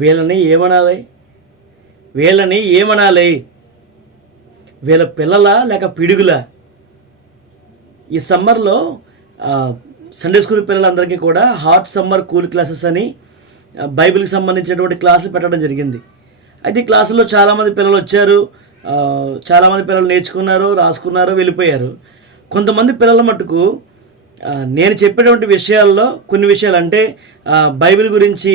వీళ్ళని ఏమనాలి? వీళ్ళని ఏమనాలి? వీళ్ళ పిల్లలా లేక పిడుగులా? ఈ సమ్మర్లో సండే స్కూల్ పిల్లలందరికీ కూడా హాట్ సమ్మర్ కూల్ క్లాసెస్ అని బైబిల్కి సంబంధించినటువంటి క్లాసులు పెట్టడం జరిగింది. అయితే ఈ క్లాసుల్లో చాలామంది పిల్లలు వచ్చారు, చాలామంది పిల్లలు నేర్చుకున్నారు, రాసుకున్నారు, వెళ్ళిపోయారు. కొంతమంది పిల్లల మట్టుకు నేను చెప్పేటువంటి విషయాల్లో కొన్ని విషయాలు అంటే బైబిల్ గురించి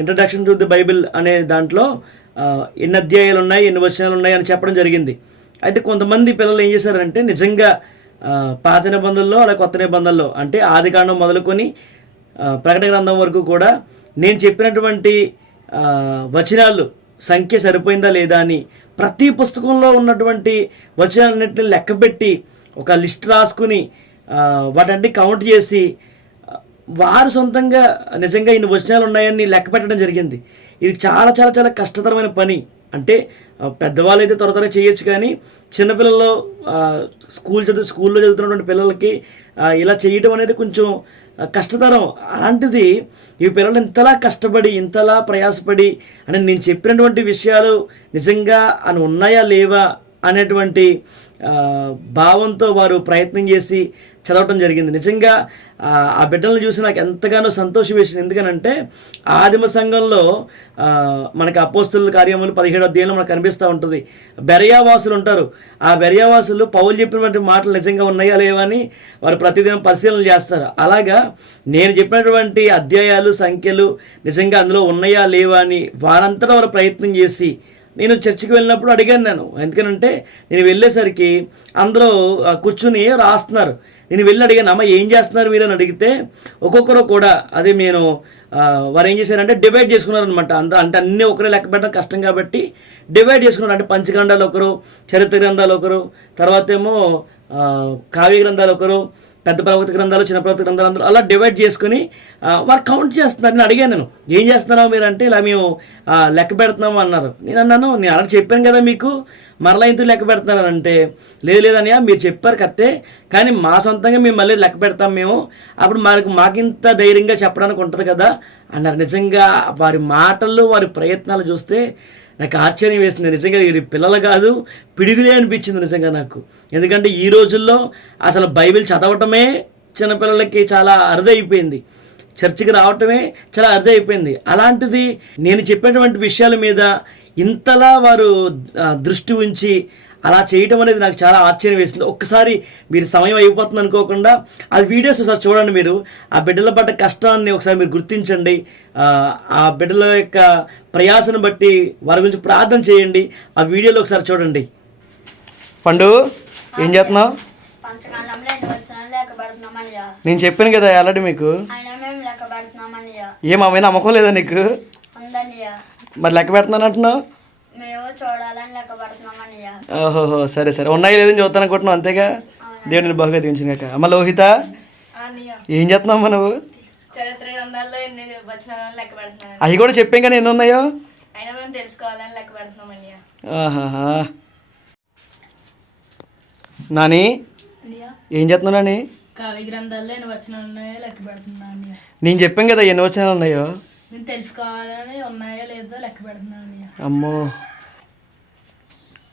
ఇంట్రడక్షన్ టు ది బైబిల్ అనే దాంట్లో ఎన్ని అధ్యాయాలు ఉన్నాయి, ఎన్ని వచనాలు ఉన్నాయి అని చెప్పడం జరిగింది. అయితే కొంతమంది పిల్లలు ఏం చేశారంటే నిజంగా పాత నిబంధనల్లో అలా కొత్త నిబంధనల్లో అంటే ఆదికాండం మొదలుకొని ప్రకటన గ్రంథం వరకు కూడా నేను చెప్పినటువంటి వచనాలు సంఖ్య సరిపోయిందా లేదా అని ప్రతి పుస్తకంలో ఉన్నటువంటి వచనాలన్నింటినీ లెక్కపెట్టి ఒక లిస్ట్ రాసుకుని వాటన్ని కౌంట్ చేసి వారు సొంతంగా నిజంగా ఇన్ని వచనాలు ఉన్నాయని లెక్క పెట్టడం జరిగింది. ఇది చాలా చాలా చాలా కష్టతరమైన పని. అంటే పెద్దవాళ్ళు అయితే త్వర త్వరగా చేయొచ్చు, కానీ చిన్నపిల్లలు స్కూల్లో చదువుతున్నటువంటి పిల్లలకి ఇలా చేయడం అనేది కొంచెం కష్టతరం. అలాంటిది ఈ పిల్లలు ఇంతలా కష్టపడి ఇంతలా ప్రయాసపడి అంటే నేను చెప్పినటువంటి విషయాలు నిజంగా అని ఉన్నాయా లేవా అనేటువంటి భావంతో వారు ప్రయత్నం చేసి చదవటం జరిగింది. నిజంగా ఆ బిడ్డలను చూసి నాకు ఎంతగానో సంతోషం వేసింది. ఎందుకనంటే ఆదిమ సంఘంలో మనకి అపోస్తుల కార్యములు 17వ అధ్యాయంలో మనకు కనిపిస్తూ ఉంటుంది. బెరయావాసులు ఉంటారు. ఆ బెరయావాసులు పౌలు చెప్పినటువంటి మాటలు నిజంగా ఉన్నాయా లేవా అని వారు ప్రతిదినం పరిశీలన చేస్తారు. అలాగా నేను చెప్పినటువంటి అధ్యాయాలు సంఖ్యలు నిజంగా అందులో ఉన్నాయా లేవా అని వారంతటా వారు ప్రయత్నం చేసి నేను చర్చికి వెళ్ళినప్పుడు అడిగాను. ఎందుకనంటే నేను వెళ్ళేసరికి అందరూ కూర్చుని రాస్తున్నారు. నేను వెళ్ళి అడిగాను, అమ్మ ఏం చేస్తున్నారు మీరు అని అడిగితే ఒక్కొక్కరు కూడా అదే నేను వారు ఏం చేశారంటే డివైడ్ చేసుకున్నారు అనమాట. అంటే అన్నీ ఒకరే లెక్క పెట్టడం కష్టం కాబట్టి డివైడ్ చేసుకున్నారు. అంటే పంచగ్రంథాలు ఒకరు, చరిత్ర గ్రంథాలు ఒకరు, తర్వాత ఏమో కావ్య గ్రంథాలు ఒకరు, పెద్ద ప్రవక్త గ్రంథాలు, చిన్న ప్రవక్త గ్రంథాలు అందరూ అలా డివైడ్ చేసుకుని వారు కౌంట్ చేస్తున్నారు. నేను అడిగాను, నేను ఏం చేస్తున్నావు మీరు అంటే ఇలా మేము లెక్క పెడుతున్నాము అన్నారు. నేను అన్నాను, నేను అలా చెప్పాను కదా మీకు, మరలా ఇంత లెక్క పెడుతున్నానంటే లేదనియా మీరు చెప్పారు కరెక్టే, కానీ మా సొంతంగా మేము మళ్ళీ లెక్క పెడతాం మేము, అప్పుడు మాకింత ధైర్యంగా చెప్పడానికి ఉంటుంది కదా అన్నారు. నిజంగా వారి మాటల్లో వారి ప్రయత్నాలు చూస్తే నాకు ఆశ్చర్యం వేసింది. నిజంగా ఇది పిల్లలు కాదు పిడుగులే అనిపించింది నిజంగా నాకు. ఎందుకంటే ఈ రోజుల్లో అసలు బైబిల్ చదవటమే చిన్నపిల్లలకి చాలా అరుదైపోయింది, చర్చికి రావటమే చాలా అరుదైపోయింది. అలాంటిది నేను చెప్పేటువంటి విషయాల మీద ఇంతలా వారు దృష్టి ఉంచి అలా చేయటం అనేది నాకు చాలా ఆశ్చర్యం వేసింది. ఒక్కసారి మీరు సమయం అయిపోతుంది అనుకోకుండా ఆ వీడియోస్ ఒకసారి చూడండి. మీరు ఆ బిడ్డల పడ్డ కష్టాన్ని ఒకసారి మీరు గుర్తించండి. ఆ బిడ్డల యొక్క ప్రయాసను బట్టి వారి గురించి ప్రార్థన చేయండి. ఆ వీడియోలో ఒకసారి చూడండి. పండు ఏం చేస్తున్నావు? నేను చెప్పాను కదా ఆల్రెడీ మీకు. ఏమైనా నమ్మకం లేదా నీకు? మరి లెక్క పెడుతున్నాను అంటున్నావు. ఓహోహో సరే సరే, ఉన్నాయి లేదని చూస్తాను అనుకుంటున్నావు అంతేగా. దేవుడిని బాగా దీవించినాక. అమ్మ లోహిత ఏం చేస్తున్నావు అమ్మ నువ్వు? అవి కూడా చెప్పాం కానీ ఎన్ని ఉన్నాయో. నాని ఏం చేస్తున్నావు? నాని నేను చెప్పాను కదా ఎన్ని వచనాలు ఉన్నాయో. తెలుసుకోవాలని ఉన్నాయో లేదో లెక్క పెడుతున్నాను. అమ్మో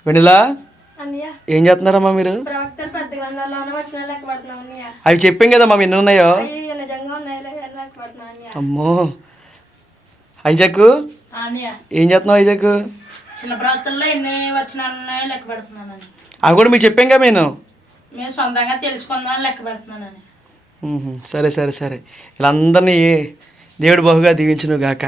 వెనిలా ఏం చేస్తున్నారమ్మా మీరు? అవి చెప్పాం కదమ్మా ఎన్ని ఉన్నాయో. అమ్మో ఐజాక్ ఏం చేస్తున్నావు? ఐజాక్ అవి కూడా మీకు చెప్పాం కదా మేము సొంతంగా తెలుసుకుందాం లెక్క పెడుతున్నాను. సరే సరే సరే, ఇలా అందరినీ దేవుడు బహుగా దీవించును గాక.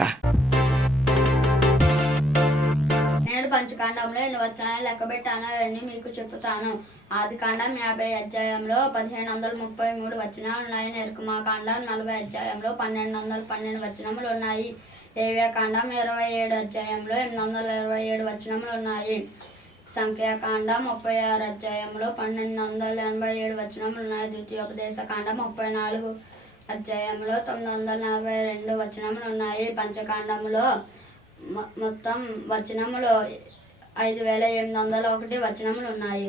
నేను పంచకాండంలో ఎన్ని వచనాలు లెక్క పెట్టానో అవన్నీ మీకు చెప్తాను. ఆదికాండం 50 అధ్యాయంలో 1533 వచనాలు ఉన్నాయి. నిర్గమాకాండం 40 అధ్యాయంలో 1212 వచనములు ఉన్నాయి. లేవ్యకాండం 27 అధ్యాయంలో 827 వచనములు ఉన్నాయి. సంఖ్యాకాండం 36 అధ్యాయంలో 1287 వచనములు ఉన్నాయి. ద్వితీయోపదేశకాండం 34 అధ్యాయంలో 942 వచనములు ఉన్నాయి. పంచకాండంలో మొత్తం వచనములు 5801 వచనములు ఉన్నాయి.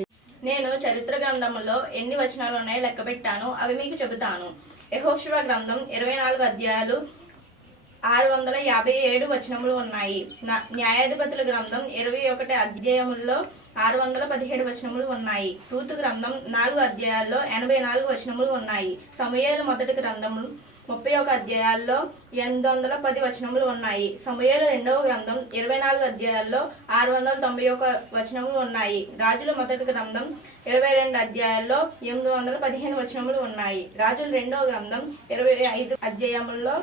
నేను చరిత్ర గ్రంథములో ఎన్ని వచనాలు ఉన్నాయో లెక్క పెట్టాను, అవి మీకు చెబుతాను. యెహోషువ గ్రంథం 24 అధ్యాయాలు 657 వచనములు ఉన్నాయి. న్యాయాధిపతుల గ్రంథం 21 అధ్యాయముల్లో 617 వచనములు ఉన్నాయి. రూతు గ్రంథం 4 అధ్యాయాల్లో 84 వచనములు ఉన్నాయి. సమూయేలు మొదటి గ్రంథము 31 అధ్యాయాల్లో 810 వచనములు ఉన్నాయి. సమూయేలు రెండవ గ్రంథం 24 అధ్యాయాల్లో 691 వచనములు ఉన్నాయి. రాజుల మొదటి గ్రంథం 22 అధ్యాయాల్లో 815 వచనములు ఉన్నాయి. రాజుల రెండవ గ్రంథం 25 అధ్యాయముల్లో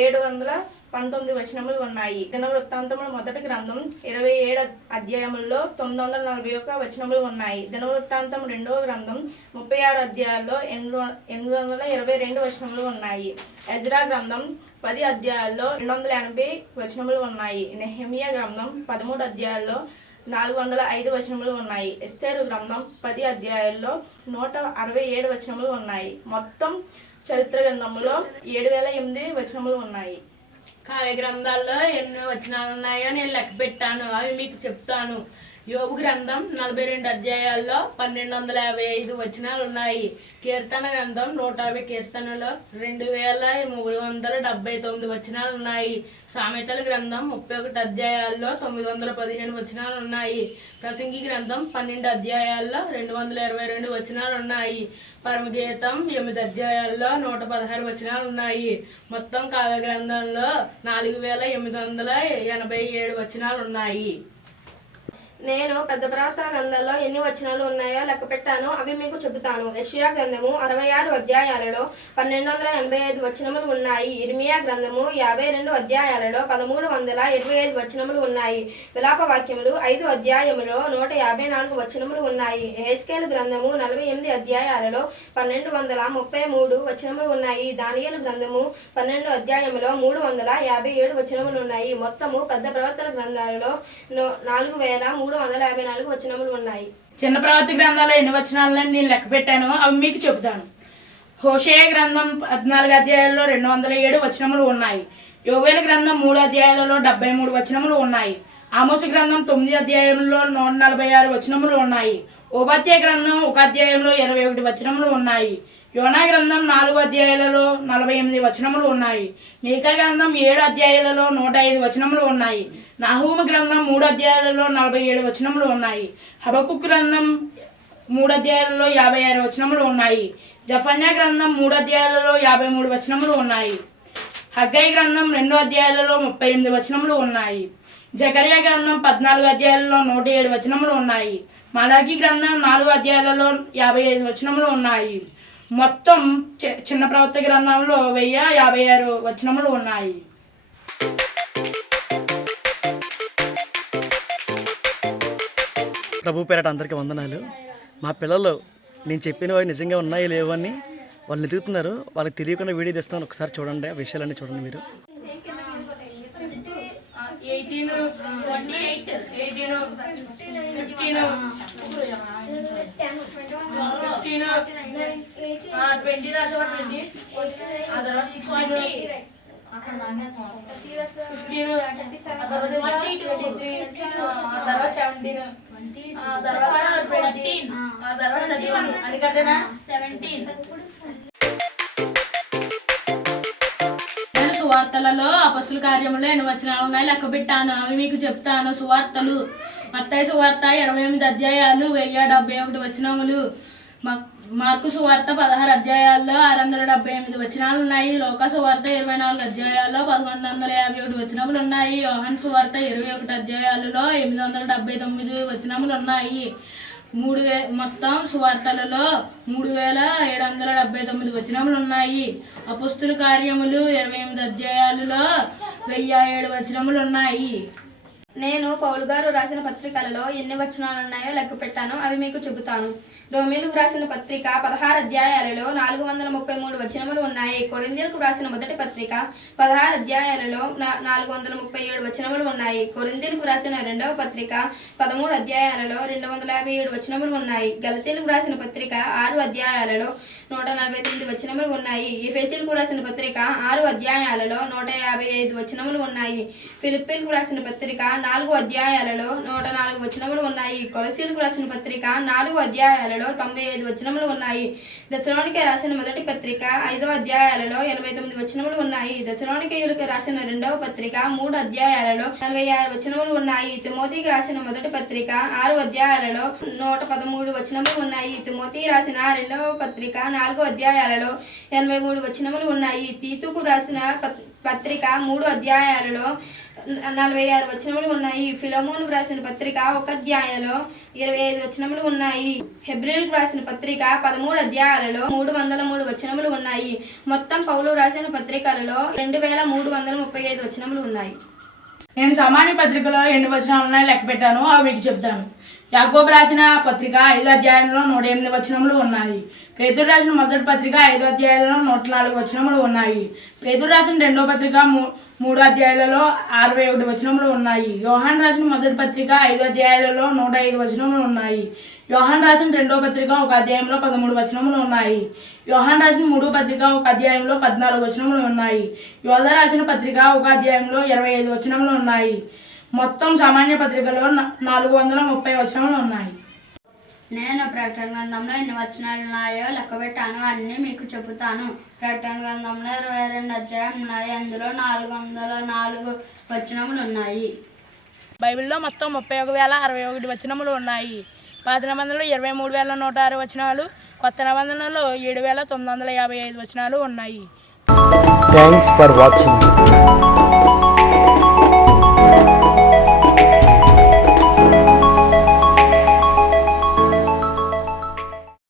719 వచనములు ఉన్నాయి. దినవృత్తాంతముల మొదటి గ్రంథం 27 అధ్యాయముల్లో 941 వచనములు ఉన్నాయి. దినవృత్తాంతం రెండవ గ్రంథం 36 అధ్యాయాల్లో 822 వచనములు ఉన్నాయి. ఎజ్రా గ్రంథం 10 అధ్యాయాల్లో 280 వచనములు ఉన్నాయి. నెహెమియా గ్రంథం 13 అధ్యాయాల్లో 405 వచనములు ఉన్నాయి. ఎస్తేరు గ్రంథం 10 అధ్యాయాల్లో 167 వచనములు ఉన్నాయి. మొత్తం చరిత్ర గ్రంథములో 7008 వచనములు ఉన్నాయి. కావ్య గ్రంథాల్లో ఎన్నో వచనాలు ఉన్నాయో నేను లెక్క పెట్టాను, అవి మీకు చెప్తాను. యోబు గ్రంథం 42 అధ్యాయాల్లో 1255 వచనాలు ఉన్నాయి. కీర్తన గ్రంథం 150 కీర్తనలో 2379 వచనాలు ఉన్నాయి. సామెతల గ్రంథం 31 అధ్యాయాల్లో 915 వచనాలు ఉన్నాయి. ప్రసంగి గ్రంథం 12 అధ్యాయాల్లో 222 వచనాలు ఉన్నాయి. పరమగీతం 8 అధ్యాయాల్లో 116 వచనాలు ఉన్నాయి. మొత్తం కావ్య గ్రంథంలో 4887 వచనాలు ఉన్నాయి. నేను పెద్ద ప్రవక్తల గ్రంథాల్లో ఎన్ని వచనాలు ఉన్నాయో లెక్క పెట్టాను, అవి మీకు చెబుతాను. యెషయా గ్రంథము 66 అధ్యాయాలలో 1285 వచనములు ఉన్నాయి. ఇర్మియా గ్రంథము 52 అధ్యాయాలలో 1325 వచనములు ఉన్నాయి. విలాప వాక్యములు 5 అధ్యాయములో 154 వచనములు ఉన్నాయి. యెహెజ్కేలు గ్రంథము 48 అధ్యాయాలలో 1233 వచనములు ఉన్నాయి. దానియేలు గ్రంథము 12 అధ్యాయములో 357 వచనములు ఉన్నాయి. మొత్తము పెద్ద ప్రవక్తల గ్రంథాలలో 4354 వచనములు ఉన్నాయి. చిన్న ప్రవక్త గ్రంథాల్లో ఎన్ని వచనాలని నేను లెక్క పెట్టాను, అవి మీకు చెబుతాను. హోషేయ గ్రంథం 14 అధ్యాయాల్లో 207 వచనములు ఉన్నాయి. యోవేలు గ్రంథం 3 అధ్యాయాలలో 73 వచనములు ఉన్నాయి. ఆమోసు గ్రంథం 9 అధ్యాయంలో 146 వచనములు ఉన్నాయి. ఓబద్య గ్రంథం 1 అధ్యాయంలో 21 వచనములు ఉన్నాయి. యోనా గ్రంథం 4 అధ్యాయాలలో 48 వచనములు ఉన్నాయి. మీకా గ్రంథం 7 అధ్యాయాలలో 105 వచనములు ఉన్నాయి. నాహూము గ్రంథం 3 అధ్యాయాలలో 47 వచనములు ఉన్నాయి. హబకుక్ గ్రంథం 3 అధ్యాయాలలో 56 వచనములు ఉన్నాయి. జఫన్యా గ్రంథం 3 అధ్యాయాలలో 53 వచనములు ఉన్నాయి. హగ్గై గ్రంథం 2 అధ్యాయాలలో 38 వచనములు ఉన్నాయి. జకర్యా గ్రంథం 14 అధ్యాయాలలో 107 వచనములు ఉన్నాయి. మలాకి గ్రంథం 4 అధ్యాయాలలో 55 వచనములు ఉన్నాయి. మొత్తం చిన్న ప్రవక్త గ్రంథంలో 1056 వచనములు ఉన్నాయి. ప్రభు పేరట అందరికీ వందనాలు. మా పిల్లలు నేను చెప్పినవి నిజంగా ఉన్నాయి లేవు అని వాళ్ళు ఎదుగుతున్నారు. వాళ్ళకి తెలియకుండా వీడియో తెస్తున్నాను, ఒకసారి చూడండి, ఆ విషయాలన్నీ చూడండి మీరు. 18, 28, 18, 15, 20 రాసా 20, ఆ తర్వాత 16, 15, ఆ తర్వాత 23, ఆ తర్వాత 17, ఆ తర్వాత 20, ఆ తర్వాత 31 అందుకంటేనా 17. సువార్తలలో అపొస్తలుల కార్యములో ఎన్ని వచనాలు ఉన్నాయి లెక్క పెట్టాను, అవి మీకు చెప్తాను. సువార్తలు మత్తయి సువార్త 28 అధ్యాయాలు 1071 వచనములు. మార్కు సువార్త 16 అధ్యాయాల్లో 678 వచనాలు ఉన్నాయి. లోకా సువార్త 24 అధ్యాయాల్లో 1151 వచనములు ఉన్నాయి. యోహాను సువార్త 21 అధ్యాయాలలో 879 వచనములు ఉన్నాయి. మొత్తం సువార్తలలో 3779 వచనములు ఉన్నాయి. అపొస్తలుల కార్యములు 28 అధ్యాయాలలో 1007 వచనములు ఉన్నాయి. నేను పౌలు గారు రాసిన పత్రికలలో ఎన్ని వచనాలు ఉన్నాయో లెక్క పెట్టాను, అవి మీకు చెబుతాను. రోమీలకు రాసిన పత్రిక 16 అధ్యాయాలలో 433 వచనములు ఉన్నాయి. కొరింథీయులకు రాసిన మొదటి పత్రిక 16 అధ్యాయాలలో 437 వచనములు ఉన్నాయి. కొరింథీయులకు రాసిన రెండవ పత్రిక 13 అధ్యాయాలలో 257 వచనములు ఉన్నాయి. గలతీయులకు రాసిన పత్రిక 6 అధ్యాయాలలో 149 వచనములు ఉన్నాయి. ఎఫెసీయులకు రాసిన పత్రిక 6 అధ్యాయాలలో 155 వచనములు ఉన్నాయి. ఫిలిప్పీలకు రాసిన పత్రిక 4 అధ్యాయాలలో 104 వచనములు ఉన్నాయి. కొలసీలకు రాసిన పత్రిక 4 అధ్యాయాలలో అధ్యాయాలలో 95 వచనములు ఉన్నాయి. దశలోనికే రాసిన మొదటి పత్రిక 5వ అధ్యాయాలలో 89 వచనములు ఉన్నాయి. దశలోనికేయులకు రాసిన 2వ పత్రిక 3 అధ్యాయాలలో 46 వచనములు ఉన్నాయి. తిమోతికి రాసిన మొదటి పత్రిక 6 అధ్యాయాలలో 113 వచనములు ఉన్నాయి. తిమోతి రాసిన 2వ పత్రిక 4 అధ్యాయాలలో 83 వచనములు ఉన్నాయి. తీతుకు రాసిన పత్రిక 3 అధ్యాయాలలో 46 వచనములు ఉన్నాయి. ఫిలమోను రాసిన పత్రిక 1 అధ్యాయంలో 25 వచనములు ఉన్నాయి. హెబ్రీలకు రాసిన పత్రిక 13 అధ్యాయాలలో 303 వచనములు ఉన్నాయి. మొత్తం పౌలు రాసిన పత్రికలలో 2335 వచనములు ఉన్నాయి. నేను సామాన్య పత్రికలో ఎన్ని వచనాలు ఉన్నాయో లెక్క పెట్టాను, అవి మీకు చెప్తాను. యాకోబు రాసిన పత్రిక 5 అధ్యాయంలో 108 వచనములు ఉన్నాయి. పేతురు రాసిన మొదటి పత్రిక 5 అధ్యాయాలలో 104 వచనములు ఉన్నాయి. పేతురు రాసిన 2వ పత్రిక 3 అధ్యాయాలలో 61 వచనములు ఉన్నాయి. యోహాను రాసిన మొదటి పత్రిక 5 అధ్యాయాలలో 105 వచనములు ఉన్నాయి. యోహాను రాసిన 2వ పత్రిక 1 అధ్యాయంలో 13 వచనములు ఉన్నాయి. యోహాను రాసిన 3వ పత్రిక 1 అధ్యాయంలో 14 వచనములు ఉన్నాయి. యోధ రాసిన పత్రిక 1 అధ్యాయంలో 25 వచనములు ఉన్నాయి. మొత్తం సామాన్య పత్రికలో 430 వచనములు ఉన్నాయి. నేను ప్రకటన గ్రంథంలో ఎన్ని వచనాలు ఉన్నాయో లెక్కబెట్టాను, అన్నీ మీకు చెబుతాను. ప్రకటన గ్రంథంలో 22 అధ్యాయం ఉన్నాయి. అందులో 404 వచనములు ఉన్నాయి. బైబిల్లో మొత్తం 31,061 వచనములు ఉన్నాయి. పాత నిబంధనలో 23,106 వచనాలు, కొత్త నిబంధనలో 7,955 వచనాలు ఉన్నాయి. Thanks for watching.